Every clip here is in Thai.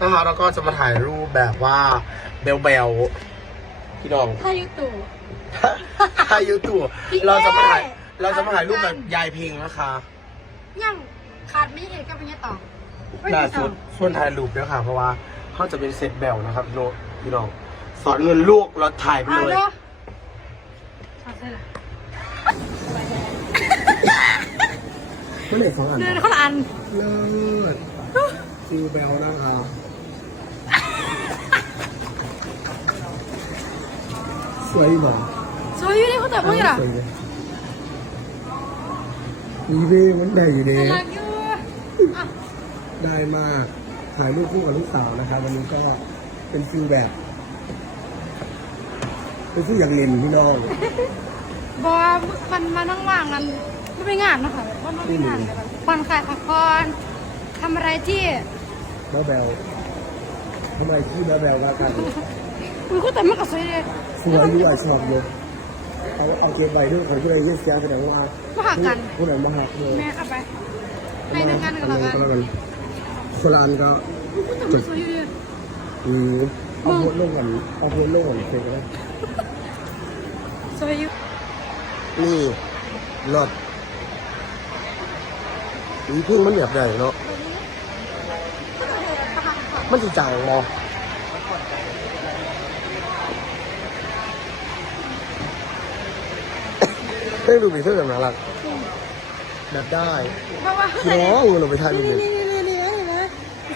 นะคะแล้วก็จะมาถ่ายรูปแบบว่าเบลเบลๆพี่น้องถ้ายุตู่ถ่ายยูทูบพี่เราจะมาถ่ายเอ๊ะเราจะมาถ่ายรูปแบบยายเพลงนะคะยังขาดไม่เห็นก็เป็นยังต่อไม่ล่ามีต่สุอดส่วนถ่ายรูปด้วยค่ะ เพราะว่าเขาจะเป็นเซตแบลนะครับพี่น้องพี่น้องสอนเงินลูกเราถ่ายไปเอาเลยเนาะเอาเสร็จแล้วเมื่อไหร่สองอันเดินคนละอันเลิศ ฟิลแบลนะคะสวยดีบอกสวยอยู่นี่เขาแต่พวกนี้ล่ะสวยเลยมีเบ้มันได้อยู่ดีน่ารักอยู่อะได้มาก ถ่ายรูปคู่กับลูกสาวนะครับ วันนี้ก็เป็นฟิลแบบ เป็นฟิลอย่างเล่นพี่น้อง บอกว่ามันมานั่งว่างกันไม่เป็นงานนะคะว่าไม่เป็นงานแบบผ่อนคลายพักผ่อน ทำอะไรที่บ้าแบลทำไมชื่อบ้าแบลว่ากันอุ้ยเขาแต่ไม่ก็สวยเลยสวยด้วยชอบเลยเอาเอาเก็บไว้ด้วยคนที่ได้ยินเสียงแสดงว่ามาหากันผู้ใดมาหักเลยแม่เอาไปให้หนึ่งกันกันแล้วกันแล้วกันคนละอันก็อุ้ยเขาแต่มันสวยอยู่เลยอืมเอาโพสต์ลงก่อนเอาโพสต์ลงก่อนเสร็จแล้วสวยอยู่นี่รถอีพึ่งมันแบบใหญ่เนาะ มันจะจางมอเฮ้ยดูมีเสื้อแบบน่ารักแบบได้เพราะว่าน้องมันลงไปทานนี่นิดนี่นึงนี่นี่นี่เห็นไหม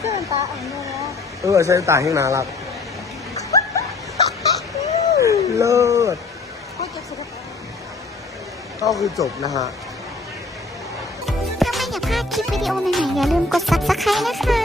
เสื้อตาอ่อนโน้เออใช้ตาให้น่ารักเลิศก็เก็บสุขภาพก็คือจบนะฮะ ถ้าไม่อยากพลาดคลิปวิดีโอใหม่ๆอย่าลืมกด subscribe นะคะ